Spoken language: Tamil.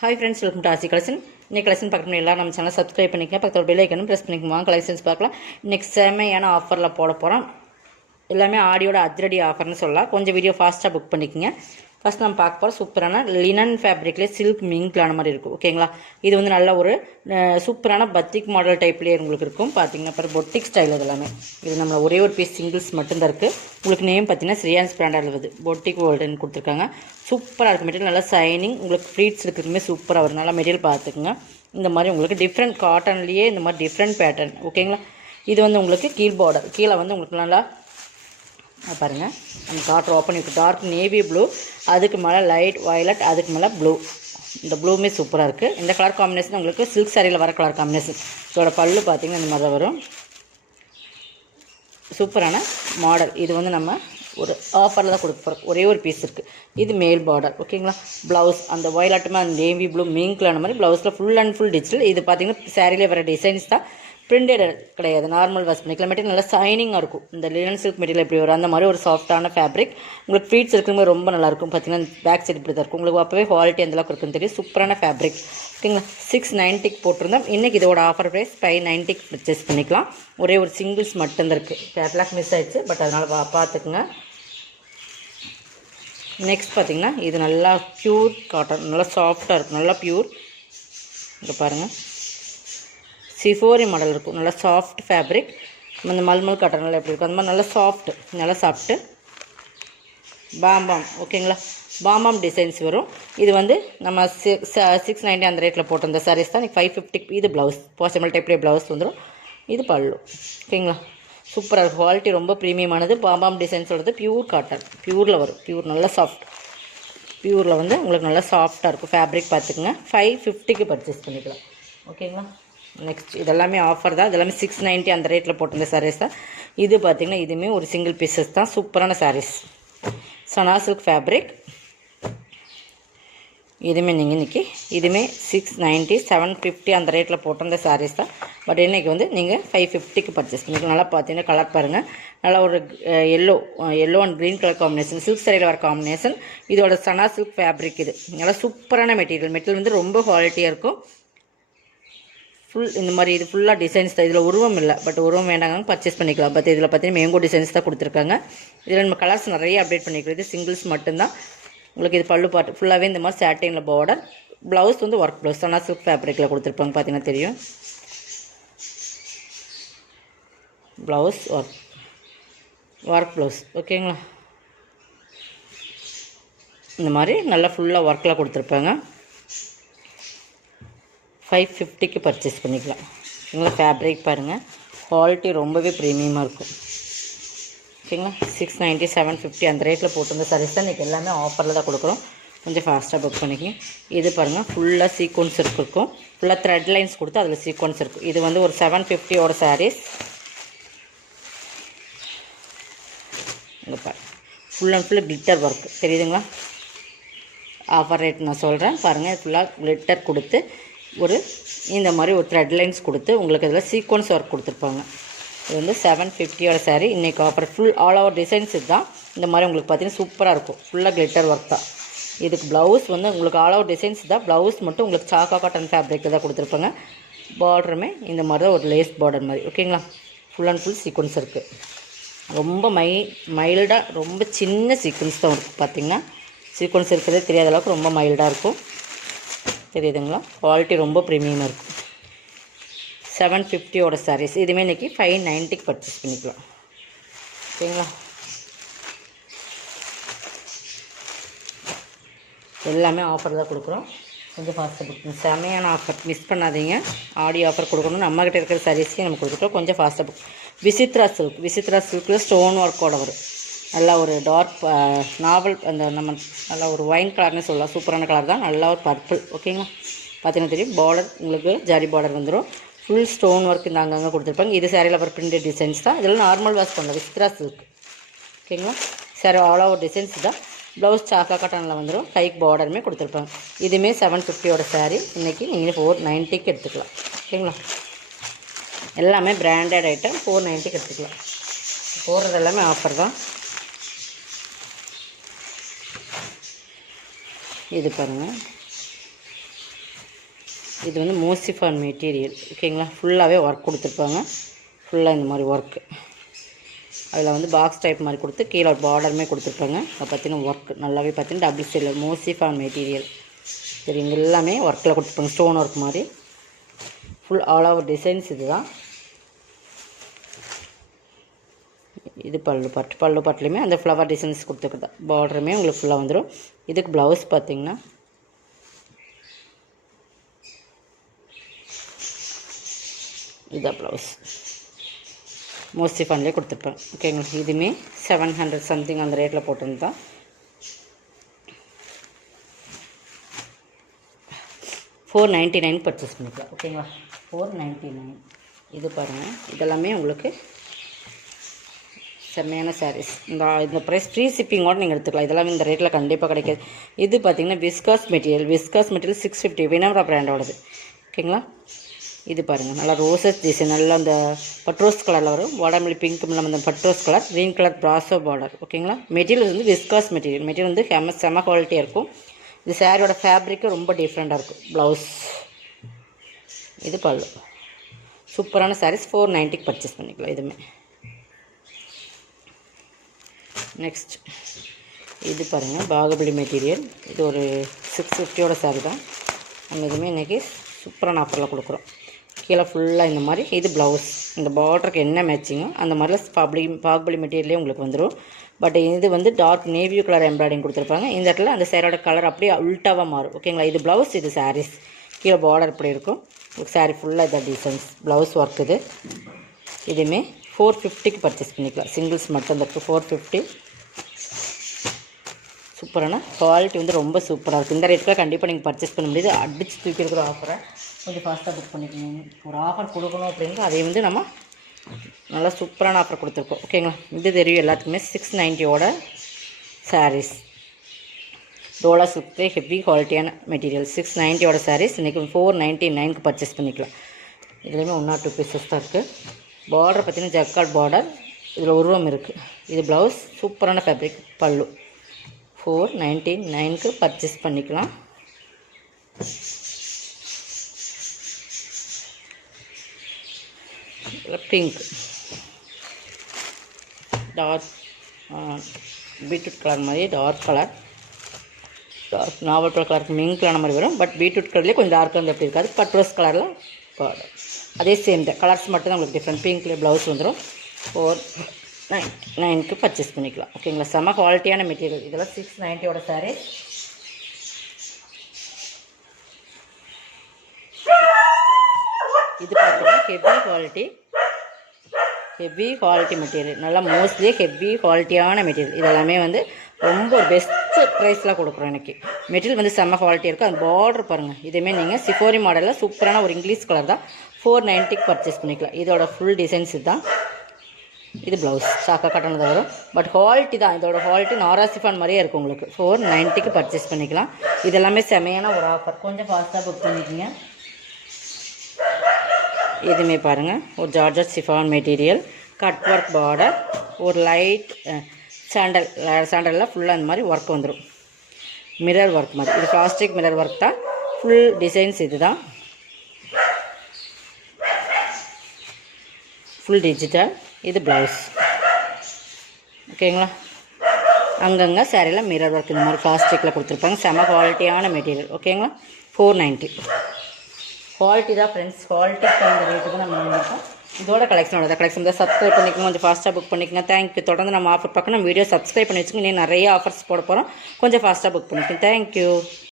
Hi friends, welcome to RC Collection. இன்னைக்கு கலெக்ஷன் பார்க்கணும் எல்லாரும் நம்ம சேனலை சப்ஸ்கிரைப் பண்ணிக்கங்க. பக்கத்தில் பெல் ஐக்கனும் ப்ரெஸ் பண்ணிக்கோங்க. கலெக்ஷன்ஸ் பார்க்கலாம். இன்னைக்கு செமையான ஆஃபரில் போட போகிறோம். எல்லாமே ஆடியோட அதிரடி ஆஃபர்னு சொல்லலாம். கொஞ்சம் வீடியோ ஃபாஸ்ட்டாக புக் பண்ணிக்கோங்க. ஃபஸ்ட் நம்ம பார்க்க போகிற சூப்பரான லினன் ஃபேப்ரிக்லேயே சில்க் மிங்க்லான மாதிரி இருக்கும். ஓகேங்களா, இது வந்து நல்ல ஒரு சூப்பரான பத்திக் மாடல் டைப்லேயே உங்களுக்கு இருக்கும். பார்த்தீங்கன்னா அப்புறம் பொட்டிக் ஸ்டைல் இது எல்லாமே. இது நம்ம ஒரே ஒரு பீஸ் சிங்கிள்ஸ் மட்டும்தான் இருக்குது. உங்களுக்கு நேம் பார்த்தீங்கன்னா ஸ்ரீயான்ஸ் பிராண்டாக இருக்குது. பொட்டிக் வேர்ல்டுன்னு கொடுத்துருக்காங்க. சூப்பராக இருக்குது மெட்டீரியல், நல்லா சைனிங். உங்களுக்கு ஃப்ளீட்ஸ் இருக்கிறதுமே சூப்பராக வரும். நல்லா மெட்டீரியல் பார்த்துக்குங்க. இந்த மாதிரி உங்களுக்கு டிஃப்ரெண்ட் காட்டன்லேயே இந்த மாதிரி டிஃப்ரெண்ட் பேட்டர்ன். ஓகேங்களா, இது வந்து உங்களுக்கு கீழ் பார்டர், கீழே வந்து உங்களுக்கு நல்லா பாருங்கள். நம்ம காட்டர் ஓப்பன் இருக்குது. டார்க் நேவி ப்ளூ, அதுக்கு மேலே லைட் வயலட், அதுக்கு மேலே ப்ளூ. இந்த ப்ளூமே சூப்பராக இருக்குது. இந்த கலர் காம்பினேஷன் உங்களுக்கு சில்க் சாரியில் வர கலர் காம்பினேஷன். இதோட பல்லு பார்த்திங்கன்னா இந்த மாதிரி தான் வரும். சூப்பரான மாடல். இது வந்து நம்ம ஒரு ஆஃபரில் தான் கொடுக்க போகிறோம். ஒரே ஒரு பீஸ் இருக்குது. இது மேல் பார்டர். ஓகேங்களா, ப்ளவுஸ் அந்த வயலட்டுமே அந்த நேவி ப்ளூ மிங்க்லான மாதிரி ப்ளவுஸில் ஃபுல் அண்ட் ஃபுல் டிஜிட்டல். இது பார்த்திங்கன்னா சாரியிலே வர டிசைன்ஸ் தான், பிரிண்டட் கிடையாது. நார்மல் வாஷ் பண்ணிக்கலாம். மெட்டீரியல் நல்லா சைனிங்காக இருக்கும். இந்த லினன் சில்க் மெட்டீரியல் எப்படி வரும் அந்த மாதிரி ஒரு சாஃப்டான ஃபேப்ரிக். உங்களுக்கு ஃப்ளீட்ஸ் இருக்கும்போது ரொம்ப நல்லாயிருக்கும். பார்த்தீங்கன்னா பேக் சைடு இப்படி தான் இருக்கும். உங்களுக்கு அப்போவே குவாலிட்டி அந்தளவுக்கு இருக்குன்னு தெரியும். சூப்பரான ஃபேப்ரிக். ஓகேங்களா, 690 போட்டிருந்தோம். இன்றைக்கி இதோட ஆஃபர் ப்ரைஸ் 590 பர்ச்சேஸ் பண்ணிக்கலாம். ஒரே ஒரு சிங்கிள்ஸ் மட்டும்தான் இருக்குது. கேட்லாக் மிஸ் ஆகிடுச்சு, பட் அதனால் பார்த்துக்குங்க. நெக்ஸ்ட் பார்த்திங்கன்னா இது நல்லா ப்யூர் காட்டன், நல்லா சாஃப்டாக இருக்கும். நல்லா ப்யூர். இங்கே பாருங்கள், சிஃபோரி மாடல் இருக்கும். நல்லா சாஃப்ட் ஃபேப்ரிக். இந்த மல்மல் காட்டனில் எப்படி இருக்கும் அந்த மாதிரி நல்லா சாஃப்ட்டு, நல்லா சாஃப்ட்டு பாம்பாம். ஓகேங்களா, பாம்பாம் டிசைன்ஸ் வரும். இது வந்து நம்ம 690 அந்த ரேட்டில் போட்டிருந்த சாரீஸ் தான். 550. இது ப்ளவுஸ் பாசிபிள் டைப்லேயே ப்ளவுஸ் வந்துடும். இது பல்லு. ஓகேங்களா, சூப்பராக குவாலிட்டி ரொம்ப ப்ரீமியமானது. பாம்பாம் டிசைன்ஸ் வருது. பியூர் காட்டன், பியூரில் வரும். பியூர் நல்லா சாஃப்ட். பியூரில் வந்து உங்களுக்கு நல்லா சாஃப்டாக இருக்கும் ஃபேப்ரிக். பார்த்துக்குங்க. 550 பர்ச்சேஸ் பண்ணிக்கலாம். ஓகேங்களா, நெக்ஸ்ட் இதெல்லாமே ஆஃபர் தான். இதெல்லாமே 690 அந்த ரேட்டில் போட்டிருந்த சாரீஸ் தான். இது பார்த்திங்கன்னா இதுவுமே ஒரு சிங்கிள் பீசஸ் தான். சூப்பரான சாரீஸ். சனா சில்க் ஃபேப்ரிக். இதுவுமே நீங்கள் இன்றைக்கி இதுவுமே 690 750 அந்த ரேட்டில் போட்டிருந்த சாரீஸ் தான். பட் இன்றைக்கி வந்து நீங்கள் 550 பர்ச்சேஸ் பண்ணிக்கலாம். நல்லா பார்த்தீங்கன்னா கலர் பாருங்கள். நல்லா ஒரு yellow and green colour combination. Silk சாரியில் வர காம்பினேஷன். இதோட சனா சில்க் ஃபேப்ரிக். இது நல்லா சூப்பரான மெட்டீரியல் வந்து ரொம்ப குவாலிட்டியாக இருக்கும். ஃபுல் இந்த மாதிரி இது ஃபுல்லாக டிசைன்ஸ் தான். இதில் உருவம் இல்லை, பட் உருவம் வேண்டாங்க பர்ச்சேஸ் பண்ணிக்கலாம். பட் இதில் பார்த்தீங்கன்னா மேங்கோ டிசைன்ஸ் தான் கொடுத்துருக்காங்க. இதில் நம்ம கலர்ஸ் நிறைய அப்டேட் பண்ணிக்கிறோம். இது சிங்கிள்ஸ் மட்டும்தான். உங்களுக்கு இது பல்லு பாட்டு ஃபுல்லாகவே இந்த மாதிரி சாட்டினில் பார்டர். ப்ளவுஸ் வந்து ஒர்க் ப்ளவுஸ் சனா சில்க் ஃபேப்ரிக்கில் கொடுத்துருப்பாங்க. பார்த்தீங்கன்னா தெரியும். Blouse work blouse. ஓகேங்களா, இந்த மாதிரி நல்லா ஃபுல்லாக ஒர்க்கில் கொடுத்துருப்பாங்க. 550 பர்ச்சேஸ் பண்ணிக்கலாம். ஓகேங்களா, ஃபேப்ரிக் பாருங்கள், குவாலிட்டி ரொம்பவே ப்ரீமியமாக இருக்கும். ஓகேங்களா, 690 750 அந்த ரேட்டில் போட்டிருந்த சாரீஸ் தான் இன்றைக்கி எல்லாமே ஆஃபரில் தான் கொடுக்குறோம். கொஞ்சம் ஃபாஸ்ட்டாக புக் பண்ணிக்கங்க. இது பாருங்கள், ஃபுல்லாக சீக்வன்ஸ் இருக்கும். ஃபுல்லாக த்ரெட் லைன்ஸ் கொடுத்து அதில் சீக்வன்ஸ் இருக்கும். இது வந்து ஒரு 750 சாரீஸ். இங்கே பாருங்கள், ஃபுல் அண்ட் ஃபுல்லாக கிளிட்டர் ஒர்க் தெரியுதுங்களா. ஆஃபர் ரேட் நான் சொல்கிறேன் பாருங்கள். ஃபுல்லாக கிளிட்டர் கொடுத்து ஒரு இந்த மாதிரி ஒரு த்ரெட் லைன்ஸ் கொடுத்து உங்களுக்கு இதில் சீக்வன்ஸ் ஒர்க் கொடுத்துருப்பாங்க. இது வந்து 750 சாரீ. இன்றைக்கி offer full all over designs தான். இந்த மாதிரி உங்களுக்கு பார்த்தீங்கன்னா சூப்பராக இருக்கும். ஃபுல்லாக கிளிட்டர் ஒர்க் தான். இதுக்கு ப்ளவுஸ் வந்து உங்களுக்கு ஆல் ஓவர் டிசைன்ஸ் தான். ப்ளவுஸ் மட்டும் உங்களுக்கு சாக்கா காட்டன் ஃபேப்ரிக் தான் கொடுத்துருப்பாங்க. பார்டருமே இந்த மாதிரி தான் ஒரு லேஸ் பார்டர் மாதிரி. ஓகேங்களா, ஃபுல் அண்ட் ஃபுல் சீக்வன்ஸ் இருக்குது. ரொம்ப மைல்டாக ரொம்ப சின்ன சீக்வன்ஸ் தான் இருக்குது. பார்த்திங்கன்னா சீக்வன்ஸ் இருக்கிறதே தெரியாத அளவுக்கு ரொம்ப மைல்டாக இருக்கும். தெரியுதுங்களா, குவாலிட்டி ரொம்ப ப்ரீமியமாக இருக்கும். 750 சாரீஸ். இதுவுமே இன்றைக்கி 590 பர்ச்சேஸ் பண்ணிக்கலாம். ஓகேங்களா, எல்லாமே ஆஃபர் தான் கொடுக்குறோம். கொஞ்சம் ஃபாஸ்ட்டாக புக். செமையான ஆஃபர், மிஸ் பண்ணாதீங்க. ஆடி ஆஃபர் கொடுக்கணும். நம்மக்கிட்ட இருக்கிற சாரீஸ்க்கே நம்ம கொடுத்துட்டோம். கொஞ்சம் ஃபாஸ்ட்டாக புக். விசித்ரா சில்கில் ஸ்டோன் ஒர்க்கோட வரும். நல்லா ஒரு டார்க் நாவல் அந்த நம்ம நல்லா ஒரு ஒயின் கலர்னு சொல்லலாம். சூப்பரான கலர் தான். நல்லா ஒரு பர்பிள். ஓகேங்களா, பார்த்தீங்கன்னா தெரியும். பார்டர் உங்களுக்கு ஜரி பார்டர் வந்துடும். ஃபுல் ஸ்டோன் ஒர்க் இந்த அங்கங்கே கொடுத்துருப்பாங்க. இது சாரியில் வர பிரிண்டட் டிசைன்ஸ் தான். இதெல்லாம் நார்மல் வாஷ் பண்ணல விசித்ரா சில்க். ஓகேங்களா, சாரி ஆல் ஓவர் டிசைன்ஸ் தான். ப்ளவுஸ் சாக்கா காட்டனில் வந்துடும். கைக்கு பார்டருமே கொடுத்துருப்பாங்க. இதுவுமே 750 சாரீ. இன்றைக்கி நீங்கள் 490 எடுத்துக்கலாம். ஓகேங்களா, எல்லாமே பிராண்டட் ஐட்டம். 490 எடுத்துக்கலாம். போடுறது எல்லாமே ஆஃபர் தான். இது பாருங்கள், இது வந்து மோசிஃபான் மெட்டீரியல் ஓகேங்களா. ஃபுல்லாகவே ஒர்க் கொடுத்துருப்பாங்க. ஃபுல்லாக இந்த மாதிரி ஒர்க்கு, அதில் வந்து பாக்ஸ் டைப் மாதிரி கொடுத்து கீழே ஒரு பார்டருமே கொடுத்துருப்பாங்க. அதை பார்த்தீங்கன்னா ஒர்க் நல்லாவே பார்த்தீங்கன்னா டபுள் சைடில் மோசிஃபான் மெட்டீரியல் சரி. இங்கே எல்லாமே ஒர்க்கில் கொடுத்துருப்பாங்க. ஸ்டோன் ஒர்க் மாதிரி ஃபுல் ஆல் ஓவர் டிசைன்ஸ். இது தான் இது பல்லு பாட்டுலையுமே அந்த ஃப்ளவர் டிசைன்ஸ் கொடுத்துருக்குறதா. பார்டருமே உங்களுக்கு ஃபுல்லாக வந்துடும். இதுக்கு ப்ளவுஸ் பார்த்திங்கன்னா இதுதான் ப்ளவுஸ். மோஸ்ட்லி ஃபன்லேயே கொடுத்துருப்பேன் ஓகேங்களா. இதுவுமே 700 சம்திங் அந்த ரேட்டில் போட்டிருந்தான். $499 பர்ச்சேஸ் பண்ணிக்கலாம் ஓகேங்களா. $499. இது பாருங்கள், இதெல்லாமே உங்களுக்கு செம்மையான சாரீஸ். இந்த ப்ரைஸ் ஃப்ரீ ஷிப்பிங்கோடு நீங்கள் எடுத்துக்கலாம். இதெல்லாம் இந்த ரேட்டில் கண்டிப்பாக கிடைக்காது. இது பார்த்திங்கன்னா விஸ்காஸ் மெட்டீரியல் 650 வினம்ரா பிராண்டோடது ஓகேங்களா. இது பாருங்கள், நல்லா ரோசஸ் டிசைன், நல்லா அந்த பட்ரோஸ் கலரில் வரும். வாடாமல்லி பிங்க் இல்லாமல் அந்த பட்ரோஸ் கலர், க்ரீன் கலர் ப்ராசோ பார்டர் ஓகேங்களா. மெட்டீரியல் வந்து விஸ்காஸ் மெட்டீரியல் வந்து செம குவாலிட்டியாக இருக்கும். இது சாரியோட ஃபேப்ரிக்கு ரொம்ப டிஃப்ரெண்ட்டாக இருக்கும். ப்ளவுஸ், இது பல்லு. சூப்பரான சாரீஸ். 490 பர்ச்சேஸ் பண்ணிக்கலாம் இதுவுமே. நெக்ஸ்ட் இது பாருங்கள், பாகுபலி மெட்டீரியல். இது ஒரு 650 சாரி தான். நம்ம இதுவுமே இன்றைக்கி சூப்பரான ஆஃபரில் கொடுக்குறோம். கீழே ஃபுல்லாக இந்த மாதிரி. இது ப்ளவுஸ், இந்த பார்டருக்கு என்ன மேட்சிங்கோ அந்த மாதிரிலாம் பாகுபலி மெட்டீரியலே உங்களுக்கு வந்துடும். பட் இது வந்து டார்க் நேவியூ கலர் எம்ப்ராய்டிங் கொடுத்துருப்பாங்க. இந்த இடத்துல அந்த சேரோட கலர் அப்படியே உல்ட்டாவாக மாறும் ஓகேங்களா. இது ப்ளவுஸ், இது சாரீஸ். கீழே பார்டர் இப்படி இருக்கும். சாரீ ஃபுல்லாக இதாக டிசைன்ஸ் ப்ளவுஸ் ஒர்க். இதுவுமே 450 பர்ச்சேஸ் பண்ணிக்கலாம். சிங்கிள்ஸ் மட்டும் இந்த 450. சூப்பரான குவாலிட்டி வந்து ரொம்ப சூப்பராக இருக்குது. இந்த ரேட்டுக்கு கண்டிப்பாக நீங்கள் பர்ச்சேஸ் பண்ண முடியுது. அடித்து தூக்கி இருக்கிற ஆஃபரை கொஞ்சம் ஃபாஸ்ட்டாக புக் பண்ணிக்கணும். ஒரு ஆஃபர் கொடுக்கணும் அப்படிங்கிறது அதை வந்து நம்ம நல்லா சூப்பரான ஆஃபர் கொடுத்துருக்கோம் ஓகேங்களா. இது தெரியும் எல்லாத்துக்குமே. 690ஓட சாரீஸ். டோலா சில்க் ஹெவி குவாலிட்டியான மெட்டீரியல். 690ஓட சாரீஸ் இன்றைக்கி 499க்கு பர்ச்சேஸ் பண்ணிக்கலாம். இதுலேயுமே 1 or 2 பீசஸ் தான் இருக்குது. பார்டர் பார்த்திங்கன்னா ஜக்கார்ட் பார்டர், இதில் உருவம் இருக்குது. இது ப்ளவுஸ், சூப்பரான ஃபேப்ரிக். பல்லு 499க்கு பர்ச்சேஸ் பண்ணிக்கலாம். பிங்க் டார்க் பீட்ரூட் கலர் மாதிரி டார்க் கலர், டார்க் நாவல் கலருக்கு மிங்க்லான மாதிரி வரும். பட் பீட்ரூட் கலர்லேயே கொஞ்சம் டார்க்காக வந்து எப்படி இருக்காது. பட்ரோஸ் கலரில் பார்டர் அதே சேம் தான். கலர்ஸ் மட்டும் தான் உங்களுக்கு டிஃப்ரெண்ட். பிங்க்லேயே ப்ளவுஸ் வந்துடும். 499க்கு பர்ச்சேஸ் பண்ணிக்கலாம் ஓகேங்களா. செம குவாலிட்டியான மெட்டீரியல். இதெல்லாம் 690ஓட சாரீ. இது பார்த்தீங்கன்னா ஹெவி குவாலிட்டி மெட்டீரியல். நல்லா மோஸ்ட்லி ஹெவி குவாலிட்டியான மெட்டீரியல். இதெல்லாமே வந்து ரொம்ப பெஸ்ட்டு ப்ரைஸில் கொடுக்குறோம் எனக்கு. மெட்டீரியல் வந்து செம்ம குவாலிட்டி இருக்குது. அந்த பார்டர் பாருங்கள். இதுவுமே நீங்கள் சிஃபோரி மாடலில் சூப்பரான ஒரு இங்கிலீஷ் கலர் தான். 490க்கு பர்ச்சேஸ் பண்ணிக்கலாம். இதோட ஃபுல் டிசைன்ஸ் இதுதான். இது ப்ளவுஸ் சாக்கா கட்டணம் தான் வரும். பட் குவாலிட்டி தான், இதோட குவாலிட்டி நாராசிஃபான் மாதிரியே இருக்கும் உங்களுக்கு. 490க்கு பர்ச்சேஸ் பண்ணிக்கலாம். இதெல்லாமே செமையான ஒரு ஆஃபர். கொஞ்சம் ஃபாஸ்ட்டாக புக் பண்ணிக்கிங்க. இதுவுமே பாருங்கள், ஒரு georgette chiffon material, cut work border, ஒரு லைட் சாண்டலில் ஃபுல்லாக இந்த மாதிரி ஒர்க் வந்துடும். மிரர் ஒர்க் மாதிரி. இது பிளாஸ்டிக் மிரர் ஒர்க் தான். ஃபுல் டிசைன்ஸ் இது தான். Full digital. இது ப்ளவுஸ் ஓகேங்களா. அங்கங்கே சாரியில் மிரர் ஒர்க் இந்த மாதிரி பிளாஸ்டிக்கில் கொடுத்துருப்பாங்க. செம குவாலிட்டியான மெட்டீரியல் ஓகேங்களா. 490 குவாலிட்டி தான் ஃப்ரெண்ட்ஸ். குவாலிட்டிக்கு தகுந்த ரேட்டுக்கு நம்ம நினைப்போம். இதோட கலெக்ஷன் தான். சப்ஸ்கிரைப் பண்ணிக்கோங்க, கொஞ்சம் ஃபாஸ்ட்டாக புக் பண்ணிக்கோங்க. தேங்க்யூ. தொடர்ந்து நம்ம ஆஃபர் பார்க்கணும். வீடியோ சப்ஸ்கிரைப் பண்ணி வச்சுக்கோங்க. இன்னும் நிறைய ஆஃபர்ஸ் போட போகிறோம். கொஞ்சம் ஃபாஸ்ட்டாக புக் பண்ணிக்கோங்க. தேங்க்யூ.